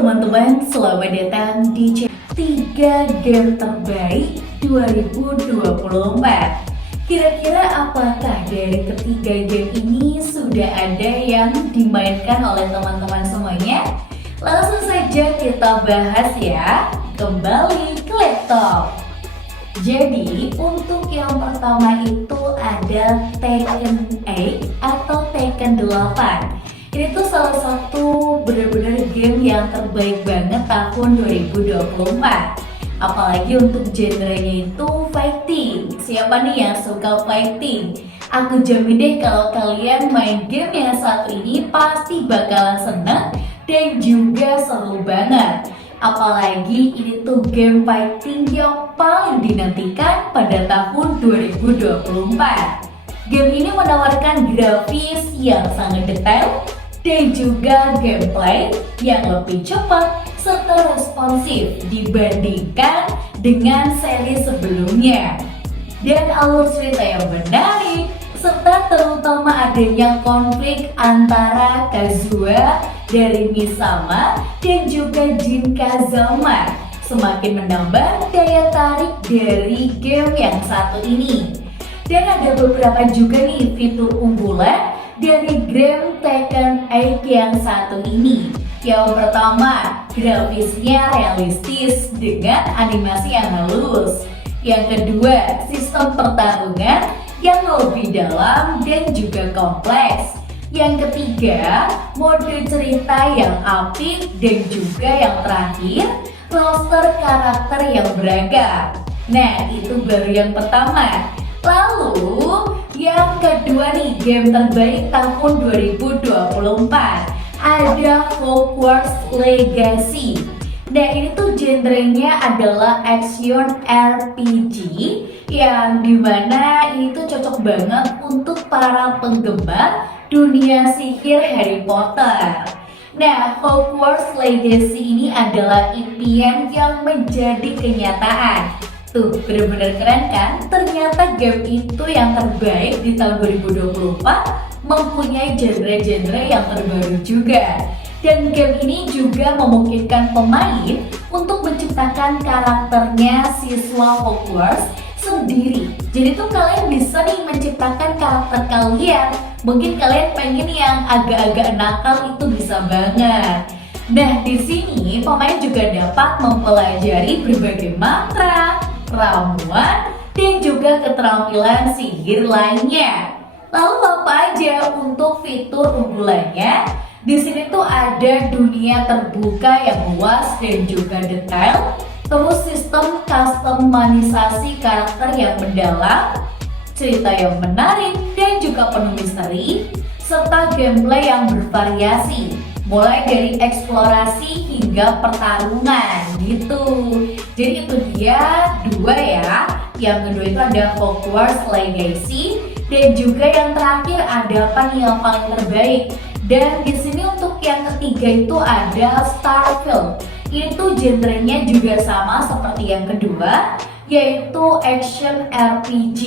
teman-teman, selamat datang di 3 game terbaik 2024. Kira-kira apakah dari ketiga game ini sudah ada yang dimainkan oleh teman-teman semuanya? Langsung saja kita bahas ya. Kembali ke laptop. Jadi untuk yang pertama itu ada Tekken 8 atau Tekken 8. Ini tuh salah satu benar-benar game yang terbaik banget tahun 2024. Apalagi untuk genrenya itu fighting. Siapa nih yang suka fighting? Aku jamin deh kalau kalian main game yang satu ini pasti bakalan seneng dan juga seru banget. Apalagi ini tuh game fighting yang paling dinantikan pada tahun 2024. Game ini menawarkan grafis yang sangat detail dan juga gameplay yang lebih cepat serta responsif dibandingkan dengan seri sebelumnya. Dan alur cerita yang menarik serta terutama adanya konflik antara Kazuha dari Misama dan juga Jin Kazama semakin menambah daya tarik dari game yang satu ini. Dan ada beberapa juga nih fitur unggulan dari game Tekken 8 yang satu ini. Yang pertama, grafisnya realistis dengan animasi yang halus. Yang kedua, sistem pertarungan yang lebih dalam dan juga kompleks. Yang ketiga, mode cerita yang apik dan juga yang terakhir, roster karakter yang beragam. Nah, itu baru yang pertama. Lalu yang kedua nih, game terbaik tahun 2024 ada Hogwarts Legacy. Nah ini tuh genrenya adalah action RPG yang dimana ini tuh cocok banget untuk para penggemar dunia sihir Harry Potter. Nah, Hogwarts Legacy ini adalah impian yang menjadi kenyataan. Tuh, bener-bener keren kan? Ternyata game itu yang terbaik di tahun 2024 mempunyai genre-genre yang terbaru juga. Dan game ini juga memungkinkan pemain untuk menciptakan karakternya siswa Hogwarts sendiri. Jadi tuh kalian bisa nih menciptakan karakter kalian. Mungkin kalian pengen yang agak-agak nakal, itu bisa banget. Nah, di sini pemain juga dapat mempelajari berbagai mantra, ramuan, dan juga keterampilan sihir lainnya. Lalu apa aja untuk fitur unggulannya? Di sini tuh ada dunia terbuka yang luas dan juga detail, terus sistem customisasi karakter yang mendalam, cerita yang menarik dan juga penuh misteri, serta gameplay yang bervariasi, mulai dari eksplorasi hingga pertarungan gitu. Jadi itu dia dua ya. Yang kedua itu ada Hogwarts Legacy dan juga yang terakhir ada apa nih yang paling terbaik. Dan di sini untuk yang ketiga itu ada Starfield. Itu genrenya juga sama seperti yang kedua, yaitu action RPG.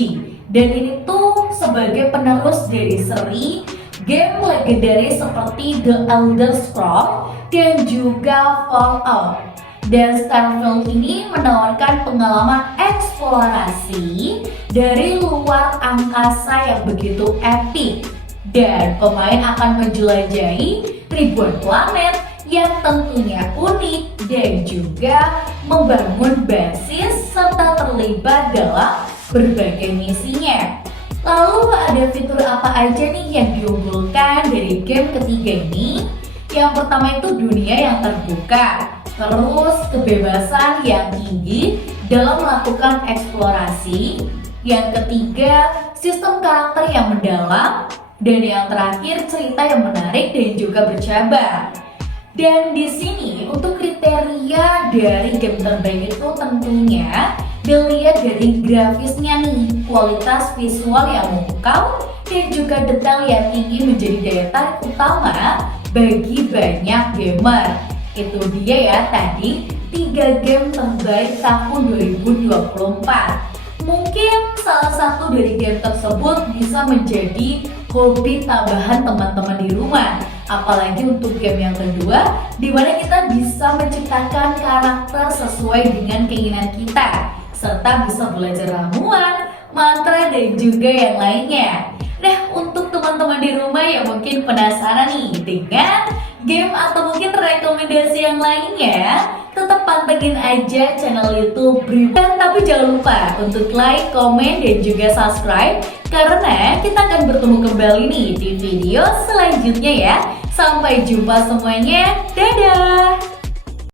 Dan ini tuh sebagai penerus dari seri game legendaris seperti The Elder Scrolls dan juga Fallout. Dan Starfield ini menawarkan pengalaman eksplorasi dari luar angkasa yang begitu epik. Dan pemain akan menjelajahi ribuan planet yang tentunya unik dan juga membangun basis serta terlibat dalam berbagai misinya. Lalu ada fitur apa aja nih yang diunggulkan dari game ketiga ini? Yang pertama itu dunia yang terbuka, terus kebebasan yang tinggi dalam melakukan eksplorasi. Yang ketiga, sistem karakter yang mendalam. Dan yang terakhir, cerita yang menarik dan juga bercabar. Dan di sini untuk kriteria dari game terbaik itu tentunya dilihat dari grafisnya nih, kualitas visual yang memukau dan juga detail yang tinggi menjadi daya tarik utama bagi banyak gamer. Itu dia ya tadi 3 game terbaik tahun 2024. Mungkin salah satu dari game tersebut bisa menjadi hobi tambahan teman-teman di rumah. Apalagi untuk game yang kedua, di mana kita bisa menciptakan karakter sesuai dengan keinginan kita, serta bisa belajar ramuan, mantra, dan juga yang lainnya. Nah, untuk teman-teman di rumah yang mungkin penasaran nih dengan game atau mungkin rekomendasi yang lainnya, tetap pantengin aja channel YouTube Briban. Tapi jangan lupa untuk like, komen, dan juga subscribe, karena kita akan bertemu kembali nih di video selanjutnya ya. Sampai jumpa semuanya, dadah!